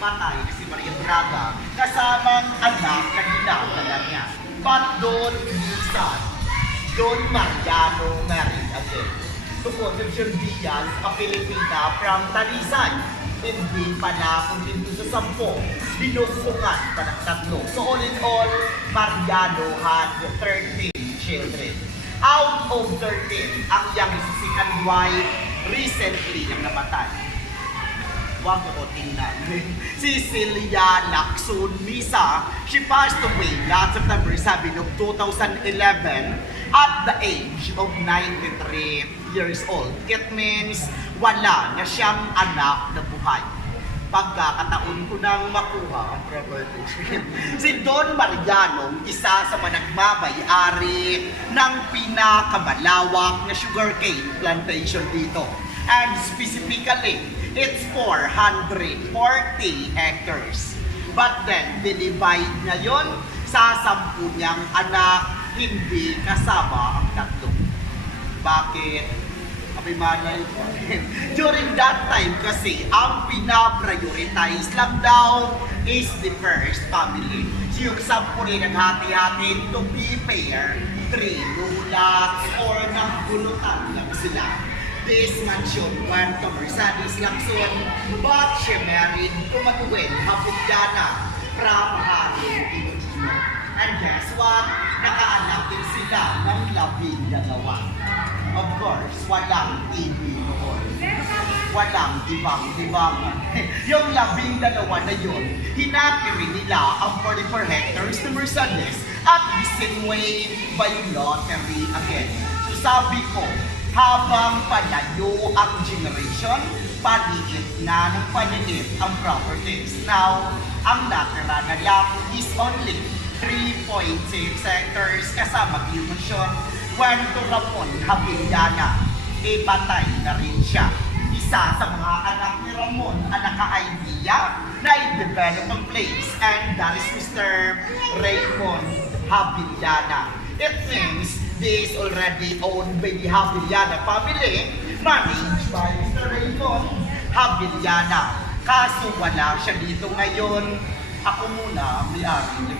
patay na si Maria Braga kasamang anak na ginagala niya. But Don Nisan, Don Mariano married again. Tungkol sa Diaz, a Pilipina from Talisay. Hindi pa na kung dito sa 10, binungkungan pa ng 3. So all in all, Mariano had 13 children. Out of 13, ang youngest si second wife recently nang namatay. Huwag mo tingnan. Cecilia Lacson Misa, she passed away last September 7 of 2011 at the age of 93 years old. It means wala na siyang anak na buhay. Pagkakataon ko nang makuha ang property. Si Don Mariano, isa sa mga nagmamayari ng pinakamalawak na sugarcane plantation dito. And specifically, it's 440 hectares. But then, dinivide niya yon sa 10 niyang anak, hindi kasama ang 3. Bakit? Abimanay ko. During that time kasi, ang pinaprioritize lang daw is the first family. So yung 10 rin naghati-hati to be fair, 3 lulats or nagbulutan lang sila. This mansion went to Mercedes Lacson, but she married to Manuel Hapudiana from Halo, Iloilo. And guess what? Nakaanak din sila ng 12. Of course, walang TV noon. Walang ibang-ibangan. Yung 12 na yun, hinatiri nila ang 44 hectares na Mercedes at the same way by lottery again. So sabi ko, habang palayo ang generation, paliit na ng paliit ang properties. Now, ang natira na lang is only 3.6 hectares kasama Gilmansion. Kwento Ramon Habilyana, patay na rin siya. Isa sa mga anak ni Ramon ang naka-idea na i-develop ang place, and that is Mr. Raymond Habilyana. It means this is already owned by the Habilyana family, managed by Mr. Raymond Habilyana. Kaso wala siya dito ngayon. Ako muna, may-ari.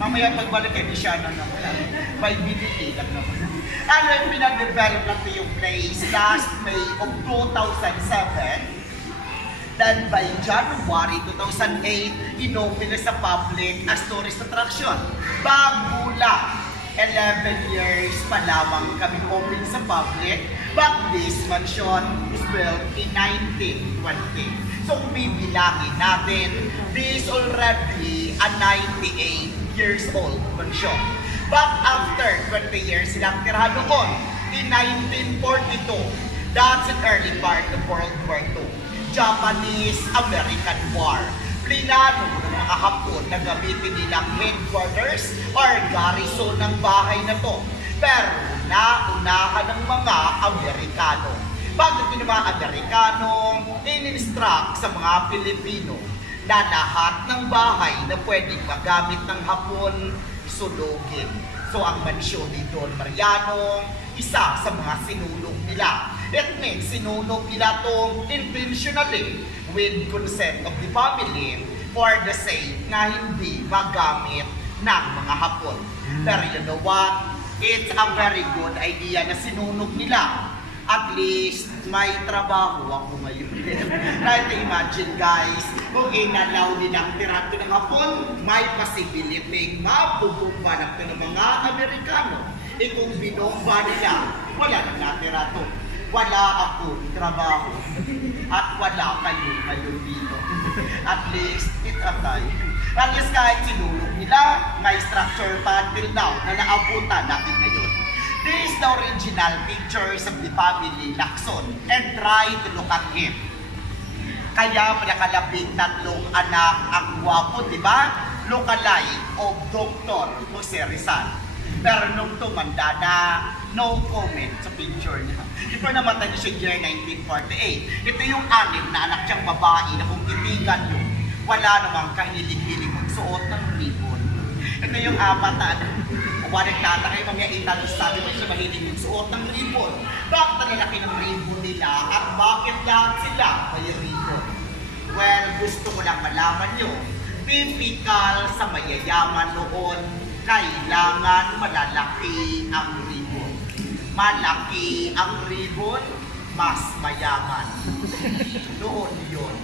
Mamaya pagbalik kay siya na naman. May binili lang naman. Ano yung pinag-develop lang ito yung place last May of 2007. Then by January 2008, inopen na sa public as tourist attraction. Bago lang, 11 years pa lamang kami open sa public, but this mansion was built in 1920. So kung bibilangin natin, this already a 98 years old mansion. But after 20 years silang tirahan noon, in 1942, that's an early part of World War II, Japanese-American War. Plinano ng mga Hapon na gamitin nilang headquarters or garrison ng bahay na to. Pero naunahan ng mga Amerikano. Pagdating ng mga Amerikano, in-instruct sa mga Pilipino na lahat ng bahay na pwedeng magamit ng Hapon, sulugin. So ang mansyon ni Don Mariano, isa sa mga sinulog nila. It means sinulog nila itong intentionally with consent of the family for the sake na hindi magamit ng mga Hapon. Pero you know what? It's a very good idea na sinunog nila. At least, may trabaho ako ngayon. Try to imagine guys, kung inalaw nilang tirato ng Hapon, may possibility mabubumba na ito ng mga Amerikano. Kung binomba nila, wala nang natirato. Wala akong trabaho. At wala kayo dito. At least, it's a time. At least kahit sinulog nila, may structure pa until now na naabutan natin ngayon. This is the original pictures of the family Lacson, and try to look at him. Kaya nakalapit 3 anak ang gwapo, di ba? Lookalike of Dr. Jose Rizal. Pero nung tumanda na, no comment sa picture niya. Ito namatay niya siya year 1948. Ito yung 6 na anak siyang babae na kung titigan nyo, wala namang kahilig-hilig magsuot ng ribbon. Ito yung 4 na Walang tatangay mga italos sabi mo siya mahilig magsuot ng ribbon. Bakit ang lalaki ng ribbon nila at bakit lahat sila may ribbon? Well, gusto ko lang malaman nyo, typical sa mayayaman noon, kailangan malalaki ang ribbon. Malaki ang ribbon, mas mayaman. Noon yun.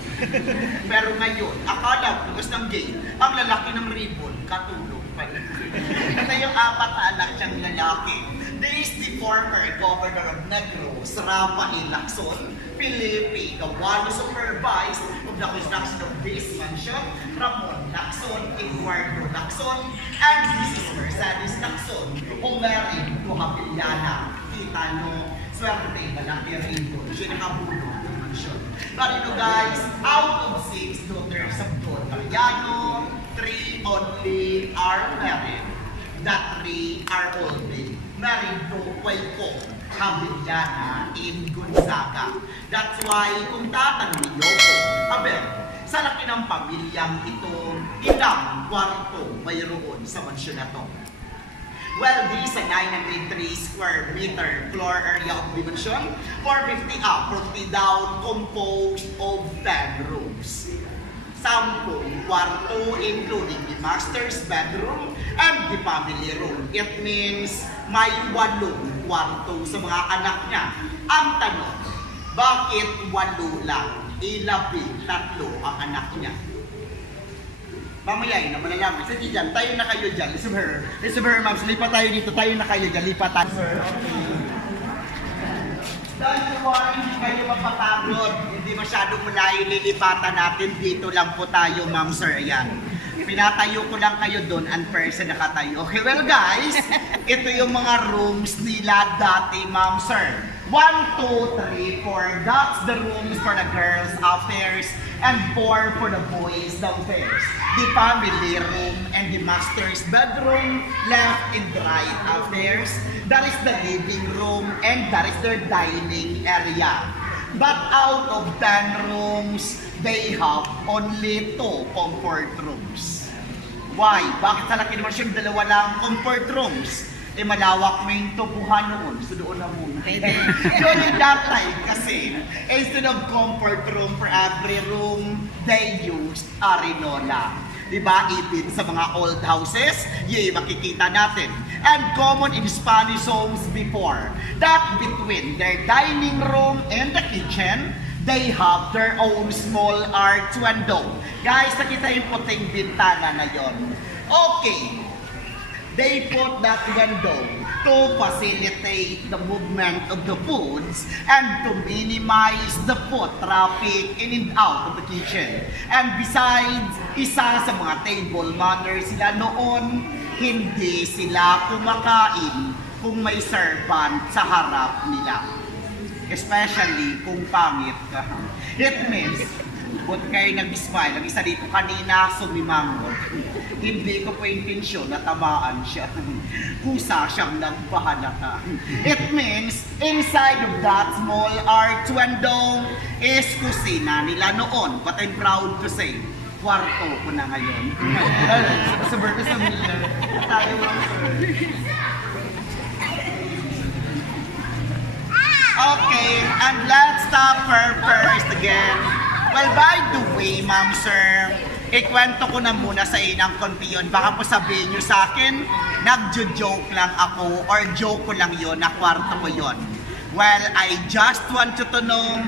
Pero ngayon, akala ko, gusto ng gay, ang lalaki ng ribbon, katulog pa rin. Ito yung 4 na anak niyang lalaki. This is the former governor of Negros, Rafael Lacson, Felipe, the one who supervised of the construction of this mansion, Ramon Lacson, Eduardo Lacson, and Mrs. Mercedes Lacson, who married to Habiliana. Kita nyo, swerte, malaki rin doon. Siya nakabulong ng mansion. But you know guys, out of 6 daughters of Don Mariano, 3 only are married. That 3 are only married to Cuelco, Habiliana, in Gonzaga. That's why, kung tatanungin niyo ko, abe, sa laki ng pamilyang ito, ilang kwarto mayroon sa mansyon na to? Well, this is a 903 square meter floor area of the mansion, 450 up, 40 down, composed of 10 rooms. 10 kwarto, including the master's bedroom and the family room. It means may 8 kwarto sa mga anak niya. Ang tanong, bakit 8 lang? 13 ang anak niya. Mamaya na malalaman. Sige dyan, tayo na kayo dyan. Listen her, ma'am. Lipat tayo dito. Tayo na kayo dyan. Lipat tayo. Sir, okay. Don't worry, hindi kayo mapapagod. Hindi masyadong malayo lilipatan natin. Dito lang po tayo, ma'am, sir. Ayan. Pinatayo ko lang kayo doon and person nakatayo. Okay, well guys, ito yung mga rooms nila dati, ma'am, sir. 1, 2, 3, 4. That's the rooms for the girls upstairs and 4 for the boys downstairs. The family room and the master's bedroom left and right upstairs. That is the living room and that is their dining area. But out of 10 rooms, they have only 2 comfort rooms. Why? Bakit sa laki naman siyang 2 lang comfort rooms? Eh malawak mo yung tubuhan noon, so doon na muna. During that time kasi, instead of comfort room for every room, they used arenola. Diba? Even sa mga old houses, makikita natin. And common in Spanish homes before, that between their dining room and the kitchen, they have their own small arch window. Guys, nakita yung puting bintana na yon. Okay. They put that window to facilitate the movement of the foods and to minimize the foot traffic in and out of the kitchen. And besides, isa sa mga table manners sila noon, hindi sila kumakain kung may servant sa harap nila. Especially kung pangit ka. It means, kung kayo nag-smile, ang isa dito kanina sumimangot. Hindi ko po intensyon na tamaan siya. Kusa siyang nagpahalata. It means, inside of that small arch window is kusina nila noon. But I'm proud to say, kwarto ko na ngayon. Sa birthday sa Miller. Tayo lang, sir. Okay, and let's stop her first again. Well, by the way, ma'am, sir, ikwento ko na muna sa inang konpiyon. Baka po sabihin nyo sa akin, nagjo-joke lang ako or joke ko lang yon na kwarto ko yon. Well, I just want you to know,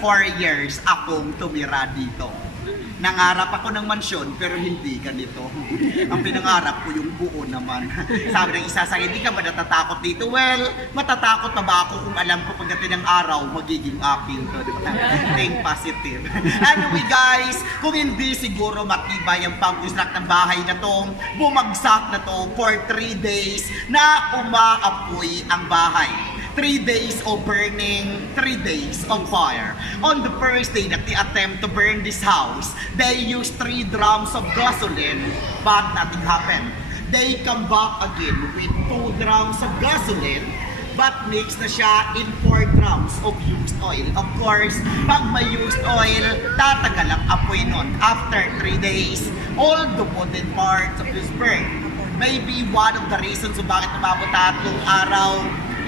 4 years akong tumira dito. Nangarap ako ng mansyon pero hindi ganito. Ang pinangarap ko yung buo naman. Sabi ng isa sa hindi ka ba natatakot dito? Well, matatakot pa ba ako kung alam ko pagdating ng araw magiging akin to. Think positive. Anyway guys, kung hindi siguro matibay ang pag-construct ng bahay na to, bumagsak na to for 3 days na umaapoy ang bahay. 3 days of burning, 3 days of fire. On the first day that they attempt to burn this house, they used 3 drums of gasoline, but nothing happened. They come back again with 2 drums of gasoline, but mix na siya in 4 drums of used oil. Of course, pag may used oil, tatagal ang apoy nun. After 3 days, all the wooden parts of this burn. Maybe one of the reasons kung bakit umabot 3 araw,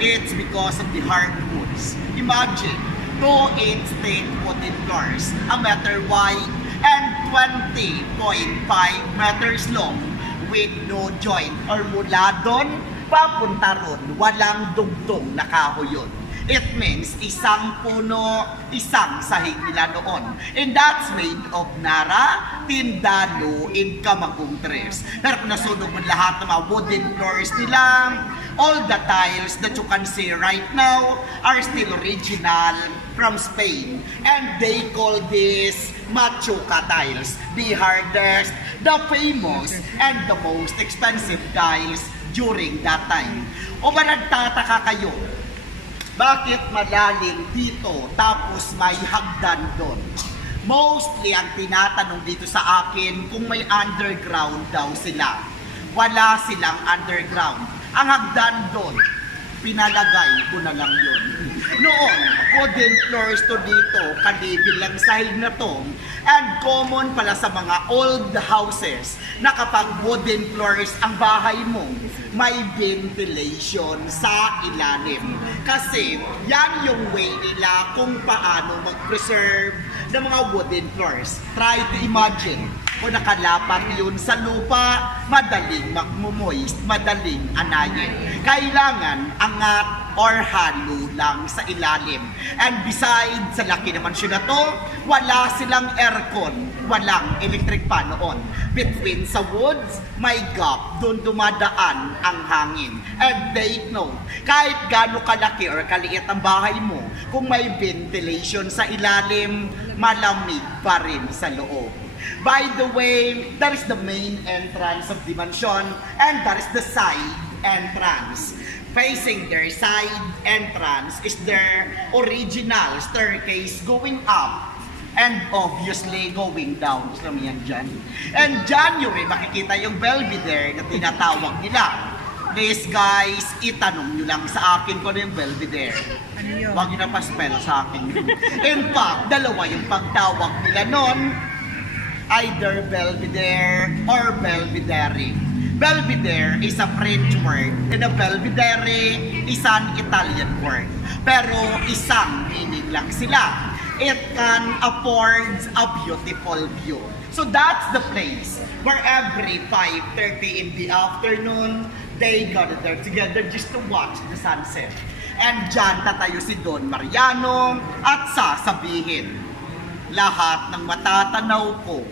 it's because of the hardwoods. Imagine, 2 8-state wooden floors. A matter why and 20.5 meters long with no joint or mula doon papunta ron, walang dugtong na kahoy yun. It means isang puno, isang sahig nila noon. And that's made of nara, tindalo, and kamagong trees. Pero kung nasunog mo lahat ng mga wooden floors nila, all the tiles that you can see right now are still original from Spain. And they call this Machuca tiles, the hardest, the famous, and the most expensive tiles during that time. O ba nagtataka kayo? Bakit malalim dito tapos may hagdan doon? Mostly ang tinatanong dito sa akin kung may underground daw sila. Wala silang underground. Ang hagdan doon, pinalagay ko na lang yun. Noon, wooden floors to dito, kalibil lang sahig na to. And common pala sa mga old houses na kapag wooden floors ang bahay mo, may ventilation sa ilalim. Kasi yan yung way nila kung paano mag-preserve ng mga wooden floors. Try to imagine, kung nakalapat yun sa lupa, madaling magmumoist, madaling anayin. Kailangan angat or halo lang sa ilalim. And besides, sa laki naman siya na to, wala silang aircon, walang electric pan noon. Between sa woods, may gap, doon dumadaan ang hangin. And take note, kahit gaano kalaki or kaliit ang bahay mo, kung may ventilation sa ilalim, malamig pa rin sa loob. By the way, that is the main entrance of the mansion, and that is the side entrance. Facing their side entrance is their original staircase going up and obviously going down. Gusto mo yan dyan? And dyan yung makikita yung Belvedere na tinatawag nila. Please guys, itanong nyo lang sa akin kung ano yung Belvedere. Ano yun? Huwag nyo na pa-spell sa akin. In fact, dalawa yung pagtawag nila nun, either Belvedere or Belvedere. Belvedere is a French word and a Belvedere is an Italian word. Pero isang meaning lang sila. It can afford a beautiful view. So that's the place where every 5:30 in the afternoon, they gather together just to watch the sunset. And dyan tatayo si Don Mariano at sasabihin, lahat ng matatanaw ko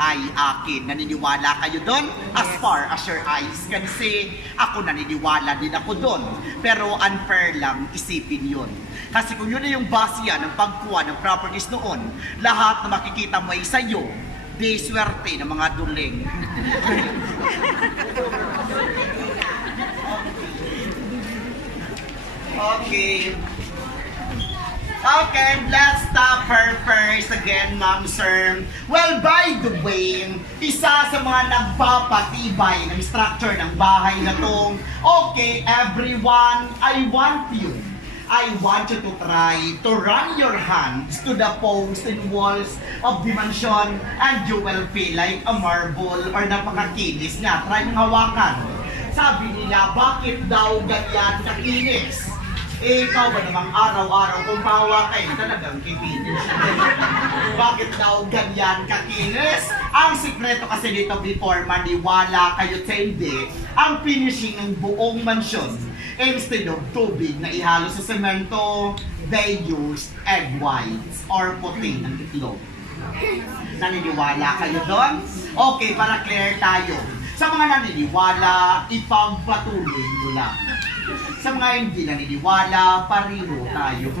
ay akin. Naniniwala kayo doon? As far as your eyes can see, ako naniniwala din ako doon. Pero unfair lang isipin yun. Kasi kung yun na yung basya ng pagkuha ng properties noon, lahat na makikita mo ay sa'yo, di swerte ng mga duling. Okay. Okay, let's stop her first again, ma'am, sir. Well, by the way, isa sa mga nagpapatibay ng structure ng bahay na to, okay, everyone, I want you to try to run your hands to the posts and walls of the mansion and you will feel like a marble or napakakinis nga. Try mong hawakan. Sabi nila, bakit daw ganyan kakinis? Eh, ikaw ba namang araw-araw kung pahawakin, talagang kikinis. Bakit daw ganyan kakinis? Ang sikreto kasi dito before maniwala kayo sa hindi, ang finishing ng buong mansyon, instead of tubig na ihalo sa semento, they used egg whites or puti ng itlog. Naniniwala kayo doon? Okay, para clear tayo. Sa mga naniniwala, ipagpatuloy nyo lang. Sa mga hindi naniniwala, pariho tayo.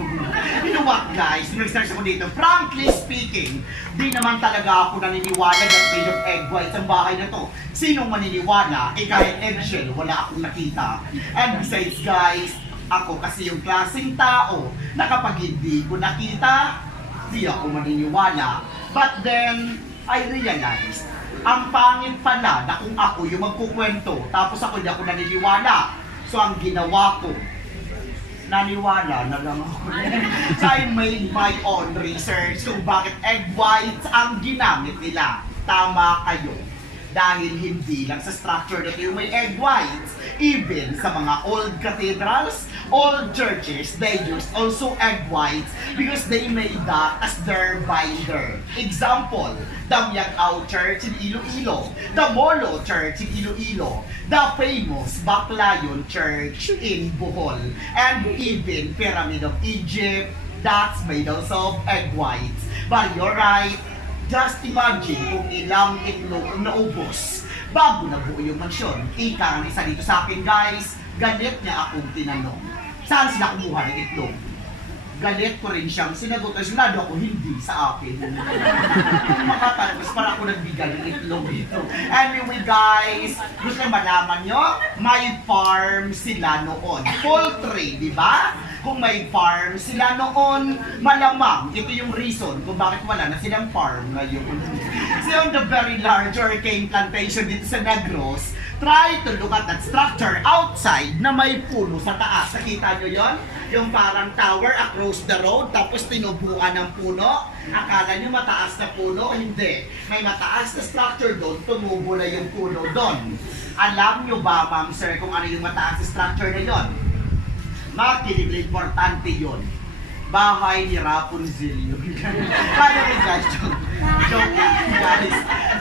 You know what guys, nag-search ako dito, frankly speaking, di naman talaga ako naniniwala na made of egg whites ang bahay na to. Sinong maniniwala, eh kahit eggshell, wala akong nakita. And besides guys, ako kasi yung klaseng tao na kapag hindi ko nakita, di ako maniniwala. But then, I realized, ang pangit pala na kung ako yung magkukwento, tapos ako hindi ako naniniwala. So ang ginawa ko, naniwala na lang ako. So I made my own research kung bakit egg whites ang ginamit nila. Tama kayo. Dahil hindi lang sa structure na yung may egg whites, even sa mga old cathedrals, Old churches, they use also egg whites because they made that as their binder. Example, Damyag-Ao Church in Iloilo, the Molo Church in Iloilo, the famous Baclayon Church in Bohol, and even Pyramid of Egypt, that's made also of egg whites. But you're right, just imagine kung ilang itlog ang naubos bago nabuo yung mansyon. Ika ang isa dito sa akin, guys, galit niya akong tinanong. Saan sila kumuha ng itlog? Galit ko rin siyang sinagot. Ay, sinado ako, hindi sa akin. Makatalabas para ako nagbigay ng itlog dito. Anyway, guys, gusto malaman nyo, may farm sila noon. Poultry, di ba? Kung may farm sila noon, malamang ito yung reason kung bakit wala na silang farm ngayon. So, on the very large hurricane plantation dito sa Negros, try to look at that structure outside na may puno sa taas. Nakita nyo yon? Yung parang tower across the road, tapos tinubuan ng puno. Akala nyo mataas na puno? Hindi. May mataas na structure doon, tumubo na yung puno doon. Alam nyo ba, ma'am, sir, kung ano yung mataas na structure na yon? Makinig, importante yun. Bahay ni Rapunzel yun. Kaya rin guys, joke guys.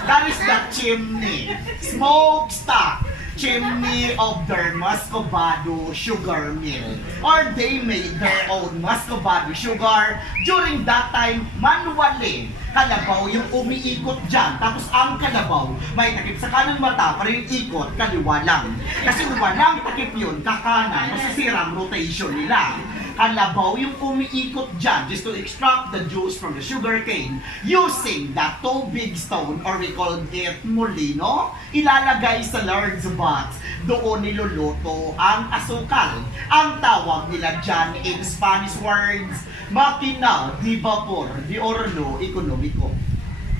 That is the chimney. Smokestack. Chimney of their Muscovado sugar mill. Or they made their own Muscovado sugar. During that time, manually, kalabaw yung umiikot dyan. Tapos ang kalabaw, may takip sa kanang mata, para yung ikot, kaliwa lang. Kasi walang takip yun, kakanan, masisira ang rotation nila. Kalabaw yung umiikot dyan just to extract the juice from the sugar cane using that two big stone, or we call it molino, ilalagay sa large box. Doon niluluto ang asukal. Ang tawag nila dyan in Spanish words, makina di vapor di horno economico.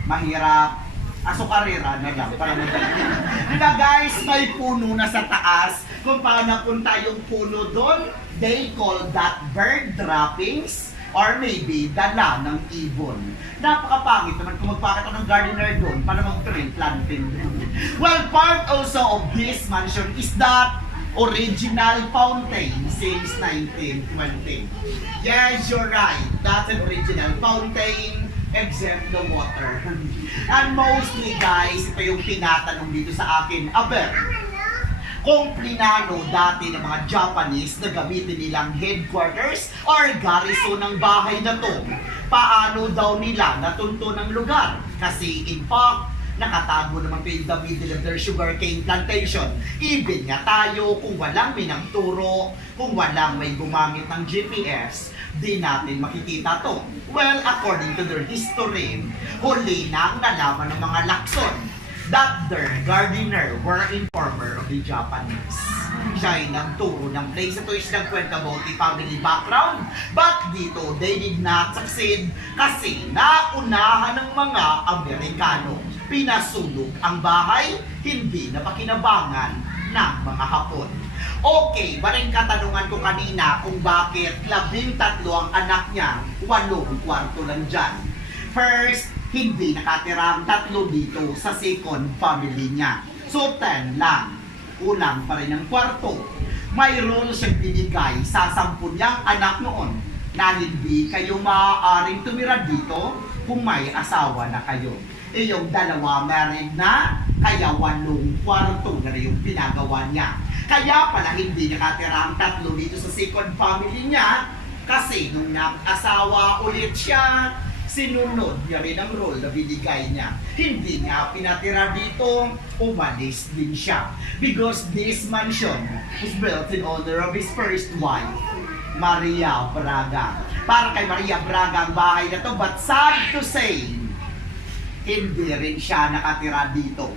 Mahirap, asukarera na lang para madali. Diba guys, may puno na sa taas. Kung paano napunta yung puno doon, they call that bird droppings or maybe dala ng ibon. Napakapangit naman kung magpakita ng gardener doon para mag-tree planting doon. Well, part also of this mansion is that original fountain since 1920. Yes, you're right. That's an original fountain except the water. And mostly guys, ito yung tinatanong dito sa akin, aber, kung plinano dati ng mga Japanese na gamitin nilang headquarters or garrison ng bahay na to, paano daw nila natunto ng lugar? Kasi in fact, nakatago naman to in the middle of their sugarcane plantation. Even nga tayo, kung walang minagturo, kung walang may gumamit ng GPS, di natin makikita to. Well, according to their history, huli nang nalaman ng mga Lacson that their gardener were informer of the Japanese. Siya ay nagturo ng place. Ito is nagkwento about the family background. But dito, they did not succeed kasi naunahan ng mga Amerikano. Pinasunog ang bahay, hindi napakinabangan ng mga Hapon. Okay, maring katanungan ko kanina kung bakit 13 ang anak niya, 8 kwarto lang dyan. First, hindi nakatira ang 3 dito sa second family niya. So 10 lang. Kulang pa rin ang kwarto. May rule siyang binigay sa 10 niyang anak noon na hindi kayo maaaring tumira dito kung may asawa na kayo. Yung 2 married na, kaya 8 kwarto na rin yung pinagawa niya. Kaya pala hindi nakatira ang 3 dito sa second family niya kasi nung nag-asawa ulit siya, sinunod niya rin ang role na binigay niya. Hindi niya pinatira dito, umalis din siya. Because this mansion was built in honor of his first wife, Maria Braga. Para kay Maria Braga ang bahay na to, but sad to say, hindi rin siya nakatira dito.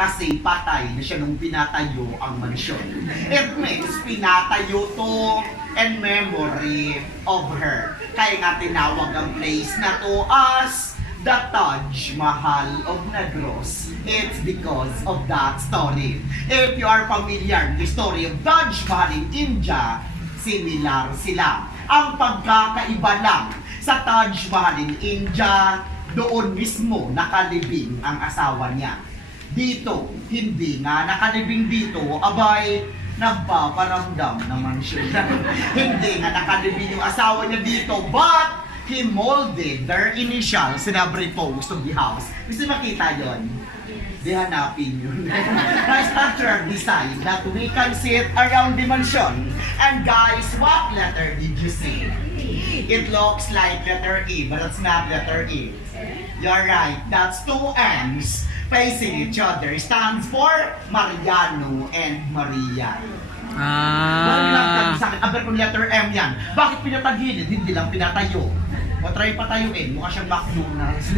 Kasi patay na siya nung pinatayo ang mansyon. It means pinatayo to in memory of her. Kaya nga tinawag ang place na to as the Taj Mahal of Negros. It's because of that story. If you are familiar with the story of Taj Mahal in India, similar sila. Ang pagkakaiba lang sa Taj Mahal in India, doon mismo nakalibing ang asawa niya. Dito, hindi nga nakalibing dito, abay, nagpaparamdam naman siya. Hindi nga nakalibing yung asawa niya dito, but he molded their initials in every post of the house. Gusto makita yon? Di hanapin yun. Na structural design that we can see it around the mansion. And guys, what letter did you see? It looks like letter E, but it's not letter E. You're right, that's two M's facing each other. Stands for Mariano and Maria. Walang lang kami sa akin, aber kung letter M yan. Bakit pinatagilid? Hindi lang pinatayo. O try patayuin, mukha siyang McDonald's.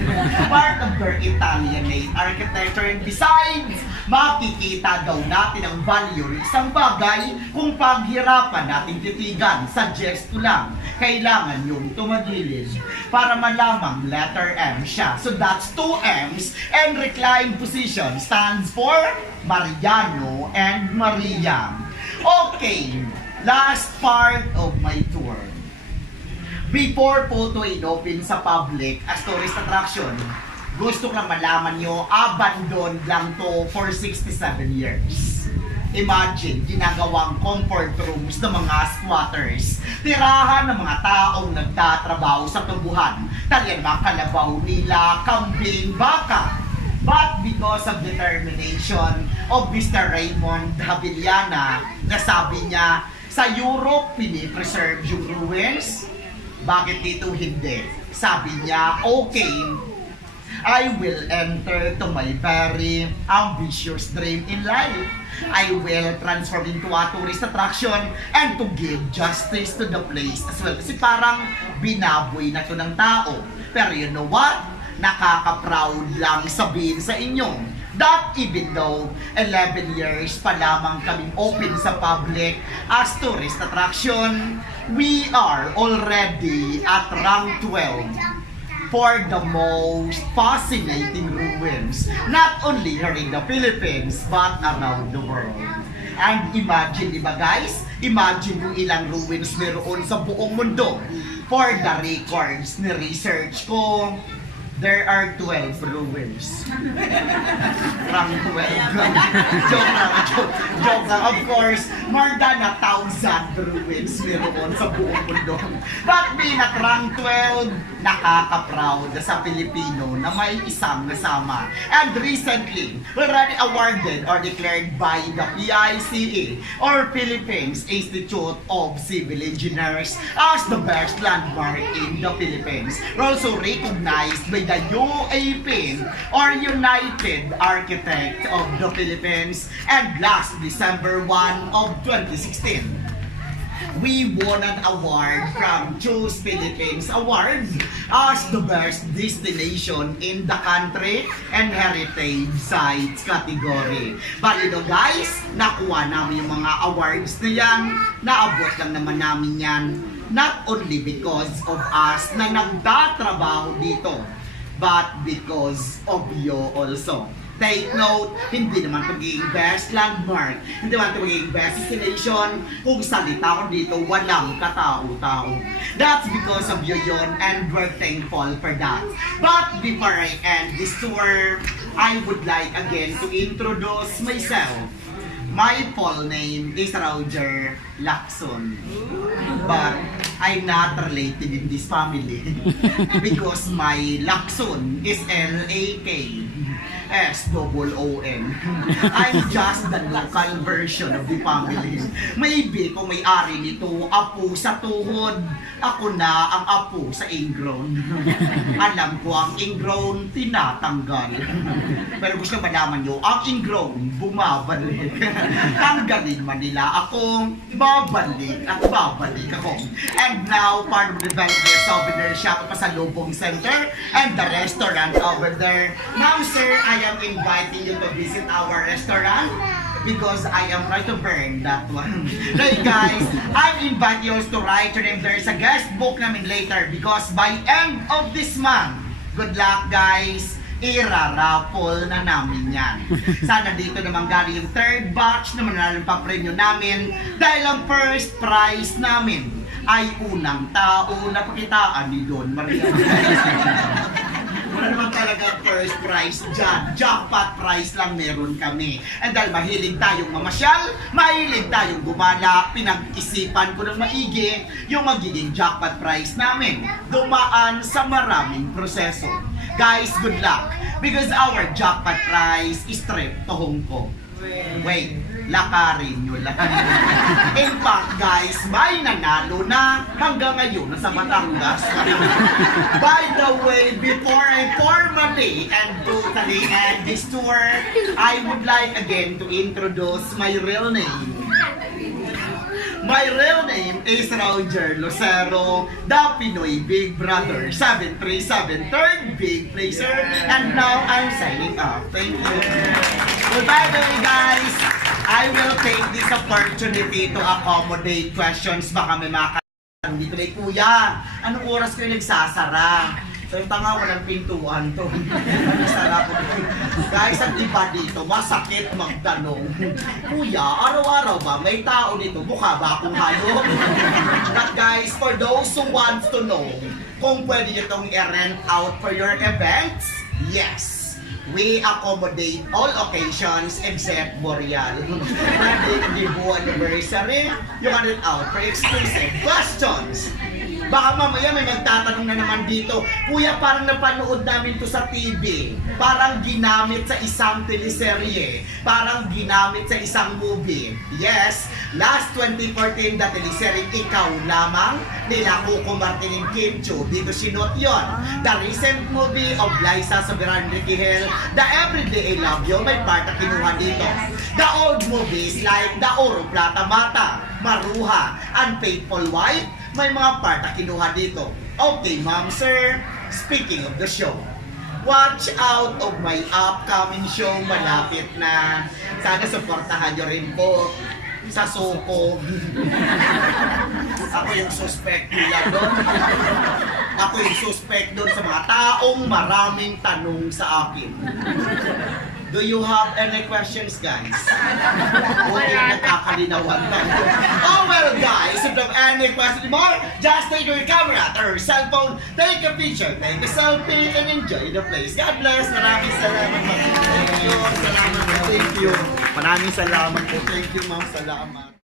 Part of their Italianate architecture, and besides, makikita daw natin ang value ng isang bagay kung paghirapan natin titigan. Suggest ko lang, kailangan yung tumagilid para malamang letter M siya. So that's two M's, and reclined position stands for Mariano and Maria. Okay, last part of my tour. Before po ito in-open sa public as tourist attraction, gusto ko lang malaman nyo, abandoned lang to for 67 years. Imagine, ginagawang comfort rooms ng mga squatters. Tirahan ng mga taong nagtatrabaho sa tubuhan. Talyan mga kalabaw nila, kambing, baka. But because of determination of Mr. Raymond Havillana, nasabi niya, sa Europe, pinipreserve yung ruins. Bakit dito hindi? Sabi niya, okay, I will enter to my very ambitious dream in life. I will transform into a tourist attraction and to give justice to the place as well. Kasi parang binaboy na to ng tao. Pero you know what? Nakaka-proud lang sabihin sa inyo that even though 11 years pa lamang kaming open sa public as tourist attraction, we are already at rank 12 for the most fascinating ruins, not only here in the Philippines, but around the world. And imagine, diba guys? Imagine kung ilang ruins meron sa buong mundo. For the records ni research ko, there are 12 ruins. Rank 12. Joke lang. Of course, more than 1,000 ruins meron sa buong mundo. But being at rank 12, nakaka-proud sa Pilipino na may isang nasama. And recently, already awarded or declared by the PICE or Philippines Institute of Civil Engineers as the best landmark in the Philippines. We're also recognized by the UAP or United Architect of the Philippines, and last December 1 of 2016 we won an award from Choose Philippines Awards as the best destination in the country and heritage sites category. Bali guys, nakuha namin yung mga awards na yan, naabot lang naman namin yan not only because of us na nagtatrabaho dito, but because of you also. Take note, hindi naman ito magiging best landmark, hindi naman ito magiging best destination kung salita ko dito walang katao-tao. That's because of you yun, and we're thankful for that. But before I end this tour, I would like again to introduce myself. My full name is Roger Lacson, but I'm not related in this family because my Lacson is L-A-K-S-O-O-N. I'm just the local version of the family. Maybe kung may-ari nito, apo sa tuhod, ako na ang apo sa ingrown. Alam ko ang ingrown tinatanggal. Pero gusto malaman nyo, ang ingrown bumabalik. Tanggalin man nila ako, babalik at babalik ako. And now, part of the development souvenir shop pa sa Lubong Center and the restaurant over there. Now sir, I am inviting you to visit our restaurant because I am trying to burn that one. Hey guys, I invite you to write your name. There's a guest book namin later because by end of this month, good luck guys, irarapol na namin yan. Sana dito naman galing yung third batch na mananalang pa-premyo namin dahil ang first prize namin ay unang tao na pakitaan ni Don Maria. Wala naman talaga first prize dyan. Jackpot prize lang meron kami. And dahil mahilig tayong mamasyal, mahilig tayong gumala, pinag-isipan ko ng maigi yung magiging jackpot prize namin. Dumaan sa maraming proseso. Guys, good luck. Because our jackpot prize is trip to Hong Kong. Wait, lakarin nyo lang. In fact, guys, may nanalo na hanggang ngayon nasa Batangas. By the way, before I formally and totally end this tour, I would like again to introduce my real name. My real name is Roger Lucero, the Pinoy Big Brother 737 third big placer, and now I'm signing off. Thank you. Well, by the way, guys, I will take this opportunity to accommodate questions. Baka may makatanong dito na, Kuya, anong oras kayo nagsasara? So yung tanga, walang pintuan to. Ano sarap po. Guys, ang iba dito, masakit magtanong. Kuya, araw-araw ba may tao dito? Mukha ba akong hayop? But guys, for those who wants to know kung pwede nyo itong i-rent out for your events, yes. We accommodate all occasions except Boreal. Pwede Dibu anniversary, you can rent out for exclusive questions. Baka mamaya may magtatanong na naman dito, Kuya, parang napanood namin to sa TV. Parang ginamit sa isang teleserye. Parang ginamit sa isang movie. Yes, last 2014 na teleserye Ikaw Lamang nila Coco Martin and Kim Chiu. Dito sinot yon. The recent movie of Liza Soberano Riquel, The Everyday I Love You, may part na kinuha dito. The old movies like The Oro Plata Mata, Maruha, Unfaithful Wife, may mga part na kinuha dito. Okay, ma'am, sir. Speaking of the show, watch out of my upcoming show. Malapit na. Sana supportahan nyo rin po sa Soko. Ako yung suspect nila doon. Ako yung suspect doon sa mga taong maraming tanong sa akin. Do you have any questions, guys? Okay, nagkakalinawan tayo. Oh, well, guys, if you have any questions more, just take your camera or cell phone, take a picture, take a selfie, and enjoy the place. God bless. Maraming salamat. Thank you. Salamat. Thank you. Maraming salamat po. Thank you, ma'am. Salamat.